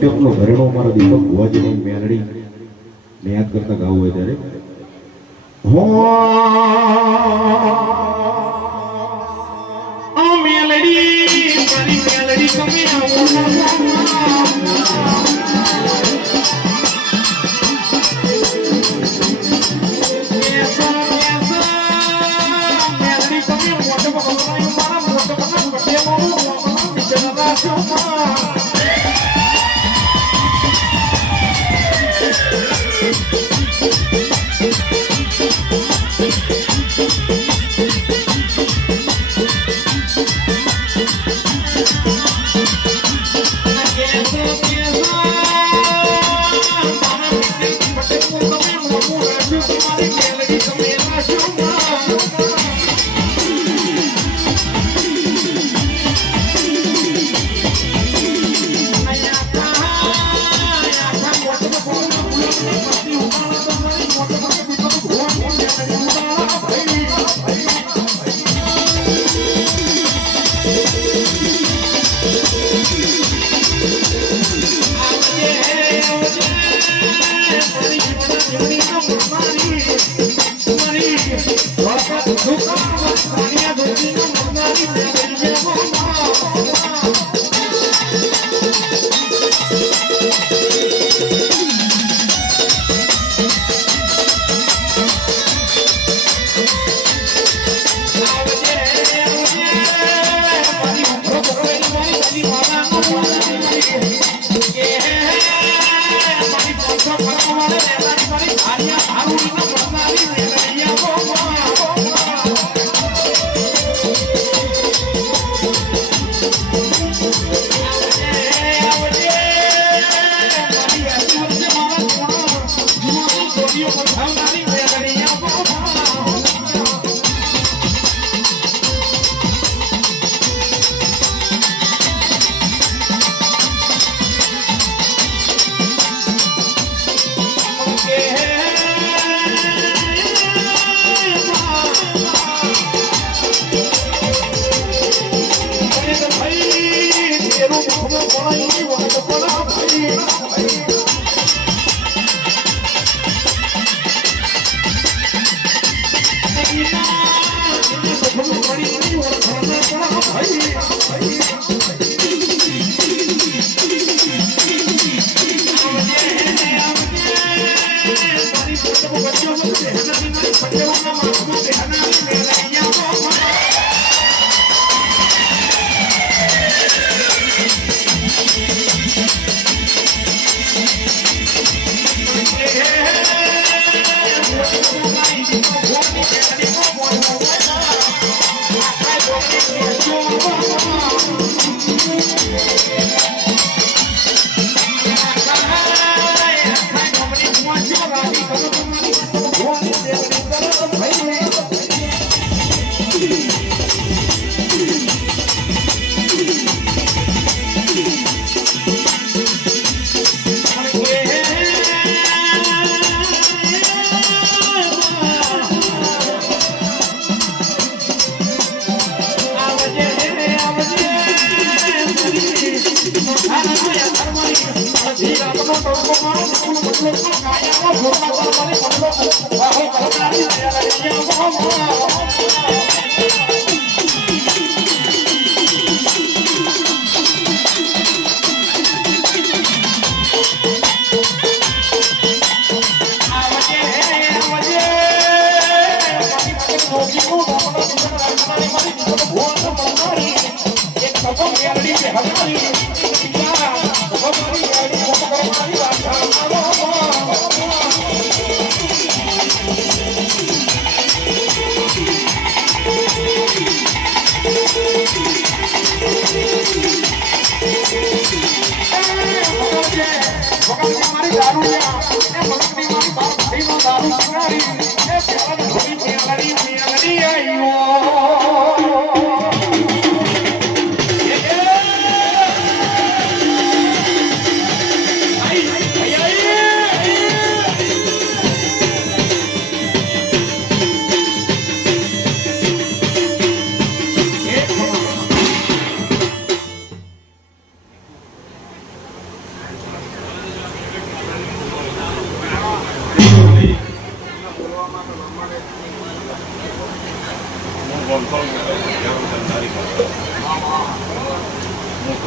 મોટેકનો ઘરેણો મારા દીપક ભુવાજીની મેલડી ને યાદ કરતા ગાવું હોય ત્યારે મેલડી મારી મેલડી તમે આવો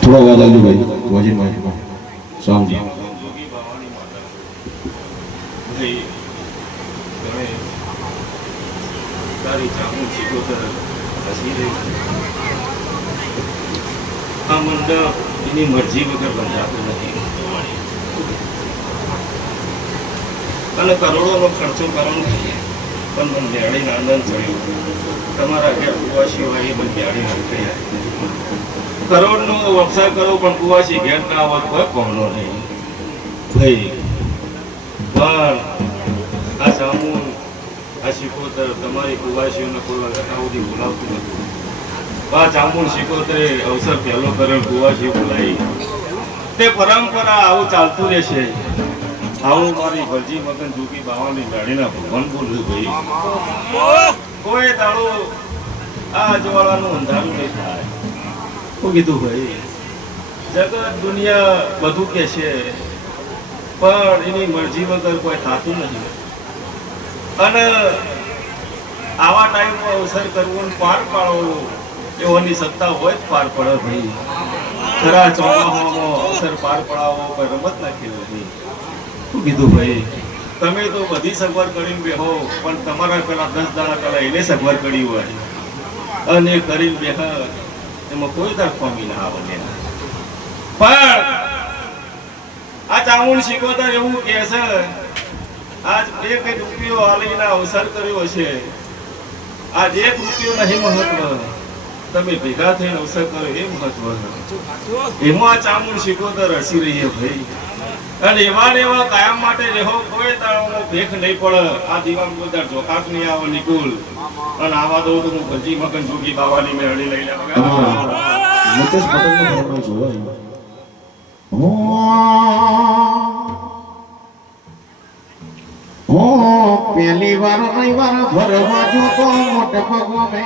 થોડો અવાજ આવજો ભાઈ વોજિન માં સાઉન્ડ જોગી બાવાની માતા ભાઈ ગણે તારી ચામું શીખોતર હસી રહી આ મંડપ એની મરજી વગર બંધાતું નથી અને કરોડોનો ખર્ચો કરવાનો પણ મને બેડીને આનંદ ચડ્યો તમારા ઘેર કુવાસી હોય એ મને બેડીને નીકળ્યા કરોડનો વ્યવસાય કરો પણ કુવાસી ઘેર ના આવત કોઈ કોમનો નહીં ભાઈ પણ આ જામુન આ શીખોતર તમારી કુવાસીઓને કોઈ ઘટના સુધી બોલાવતું નથી આ જામુન શીખોતરે અવસર પહેલો કરેલ કુવાસી બોલાવી તે પરંપરા આવું ચાલતું રહેશે આવું મારી ભરજી મગન જોગી બાવાની ગાડીના ભગવાન બોલું ભાઈ કોઈ દાડો આ અજવાળાનું અંધારું નહીં થાય શું કીધું ભાઈ જગત દુનિયા બધું કે છે પણ એની મરજી વગર કોઈ થતું નથી અને આવા ટાઈમમાં અવસર કરવો ને પાર પાડવો એઓની સત્તા હોય જ પાર પડે ભાઈ ખરા ચોમાસામાં અવસર પાર પડાવો કોઈ રમત ના ખેલવી શું કીધું ભાઈ તમે તો બધી સગવડ કરીને બેહો પણ તમારા પેલા 10 દાડા પહેલા એને સગવડ કરી હોય અને કરીને બેહ એમાં કોઈ તાર ખોમી ના આવે પણ આ ચામુંડ શીખોતર એવું કહે છે આજ 1 રૂપિયો હાલીને અવસર કર્યો છે આજ 1 રૂપિયો નહીં મહત્વ તમે ભેગા થઈને અવસર કરો એ મહત્વ એમાં આ ચામુંડ શીખોતર હસી રહી ભાઈ અને એવા ને એવા કાયમ માટે રહો કોઈ તાળો ભેખ નહીં પડે આ દીવા બધા જોકાક નહીં આવે નિકુલ અને આવા દઉં તો હું ભજી મગન જોગી બાવાની મેળડી લઈ લેવા મુકેશ પટેલ નો ફરમાઈશ હોય પહેલી વાર રવિવાર ભરવા જોતો મોટે પગમે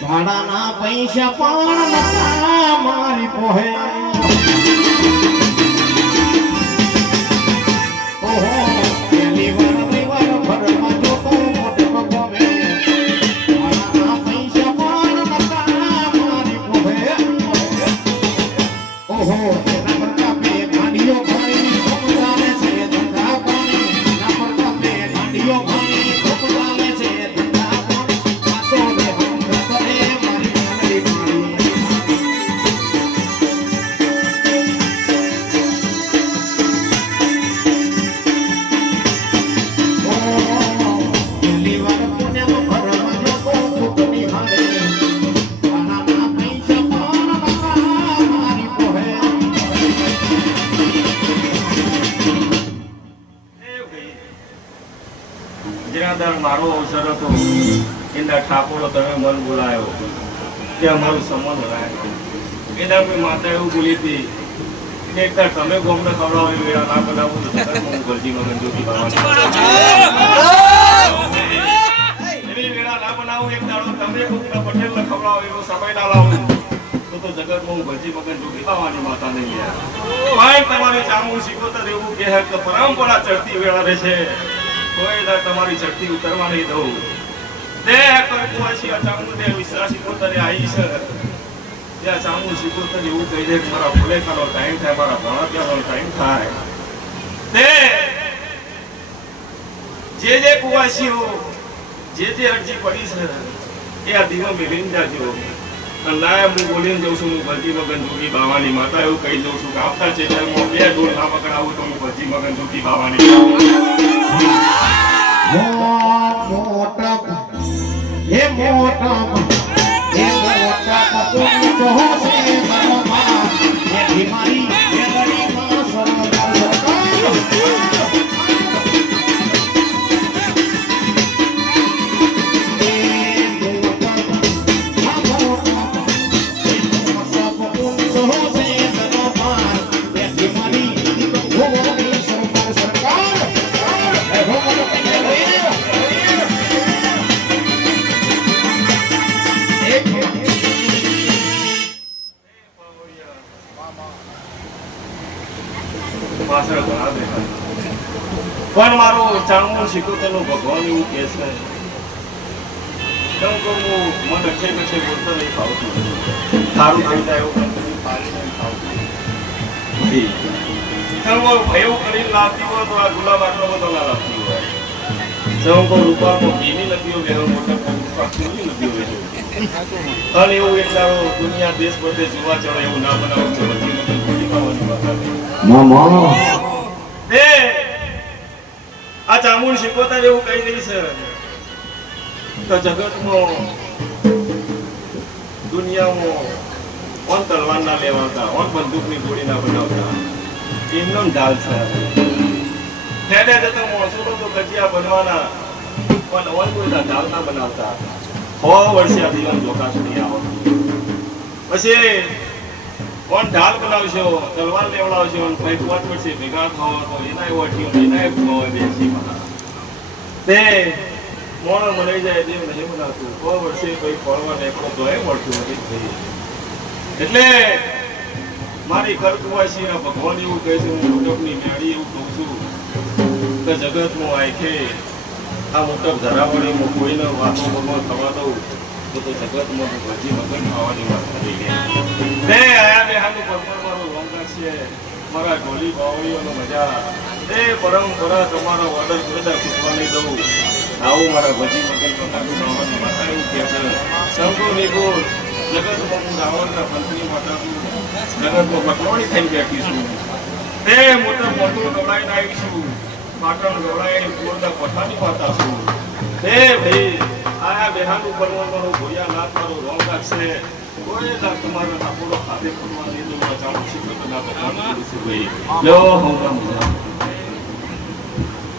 ભાડાના પૈસા પણ નતા મારી પોહે પહેલી વાર રવિવાર ભરવા જોતો મોટે પગમે ભાડાના પૈસા પણ નતા મારી પોહે ઓહો એના પર કાપે ગાડીઓ ખોઈ ખોડાને છે ધંધા પાણી ના પર કાપે ગાડીઓ ખોઈ ખોડાને છે ધંધા પાણી પાછો રે હમ કરે મારી મારી પહેલી વાર પુણ્યમાં ભરવા જોતો ફૂટની હારે ભાડાના પૈસા પણ નતા મારી પોહે જેનાદાર મારો અવસર હતો એના ઠાકોરો તમે મન બોલાયો કે અમારું સંબંધ રાખ્યો એના કોઈ માતા એવું બોલી હતી કે એકવાર તમે ગોમને ખવડાવી વેળા ના બનાવું તો હું ભરજી મગન જોગી બાવાની એની વેળા ના બનાવું એક દાડો તમે ગોમના પટેલને ખવડાવો એવો સમય ના લાવું તો જગતમાં હું ભરજી મગન જોગી બાવાની માતા નહીં યાર ભાઈ તમારી ચામુંડ શીખોતર એવું કહે કે પરંપરા ચડતી વેળા રહેશે કોઈ ના તમારી ચડતી ઉતરવા નહીં દઉં તે કોઈ કુવાસી આ ચામુંડ વિશ્વાસ શીખોતરે આવી છે ત્યાં ચામુંડ શીખોતર એવું કહી દે કે મારા ફુલેખાનો ટાઈમ થાય મારા ભણાત્યાનો ટાઈમ થાય તે જે કુવાસીઓ જે અરજી પડી છે એ આ દીવો મેળવીને જાજો અને લાય હું બોલીને જઉં છું હું ભરજી મગન જોગી બાવાની માતા એવું કહી દઉં છું કે આવતા ચેતરમાં 2 ઢોલ ના પકડાવું તો હું ભરજી મગન જોગી બાવાની મોટા હે મોટા પપોની ચોસે મરમા એ બીમારી એ ગળીમાં સરદાર પાછળ ઘણા દેખાય પણ મારો ચામુંડ શીખોતરનો ભગવાન એવું કહે છે કેમ કે હું મન અચ્છે બોલતો નહીં ફાવતું સારું થઈ જાય એવું નથી. સૌ ભયું કરીને લાવતી હોય તો આ ગુલાબ આટલો બધો ના લાવતી હોય. સૌ કોઈ રૂપામાં ઘીની નદીઓ વહેવો મોટા પાકની નદીઓ વહેવો. અને એવું એક દાડો દુનિયા દેશ બધે જોવા ચડે એવું ના બનાવું છે. બધી નદી ખોટી ખાવાની વાત આવે. મામા એ આ ચામુંડ શીખવતા એવું કહી રહી છે તો જગતમાં દુનિયામાં ઓન તલવાર ના લેવાતા, ઓન બંદૂકની ગોળી ના બનાવતા, એમનો ઢાલ છે. ઠેડે જતો માણસો તો કજિયા બનવાના, પણ ઓન કોઈ ઢાલ ના બનાવતા. 100 વર્ષે આ દીવાન ધોકા સુધી આવો. પછી કોણ ઢાલ બનાવશો, તલવાર લેવડાવશો, અને ભાઈ 5 વર્ષે ભેગા થવા તો એના વટીઓ એના ભૂવા બેસી બના તે મોણો મનાઈ જાય તેમ નહીં બનાવતું. 100 વર્ષે કોઈ ફળવા નીકળો તો એ મળતું નથી થઈ. એટલે મારી કર્કવાસીના ભગવાન એવું કહે છે, હું મોટપની મેળી એવું કહું છું કે જગતમાં આખે આ મોટપ ધરાવણીમાં કોઈને વાતો ભગવાન થવા દઉં તો જગતમાં ભજી મગન ખાવાની વાત કરી ગયા. તે આયા બેહાનું ભગવાન મારું રોંગા છે, મારા ઢોલી બાવળીઓનો મજા. એ પરંપરા તમારો ઓર્ડર બધા ખીચવા નહીં દઉં. આવું મારા ભજી મગન પટાકું ખાવાની માતા એવું કહે છે. શંકો નિગોળ જગતમાં હું રાવણના પંથની માતાનું જગતમાં પટવાણી થઈને બેઠી છું. તે મોટા મોટું ગવડાઈને આવીશું. પાટણ ગવડાઈને પૂરતા પઠાની માતા છું. તે ભાઈ આયા બેહાનું પરવણ મારું ભોયા નાથ મારું રોંગા છે. કોઈ ના તમારા નાપોડો ખાતે ફરવા નહીં દઉં. ચાલુ શીખો તો ના પઠાણ કરું છું ભાઈ. લો હું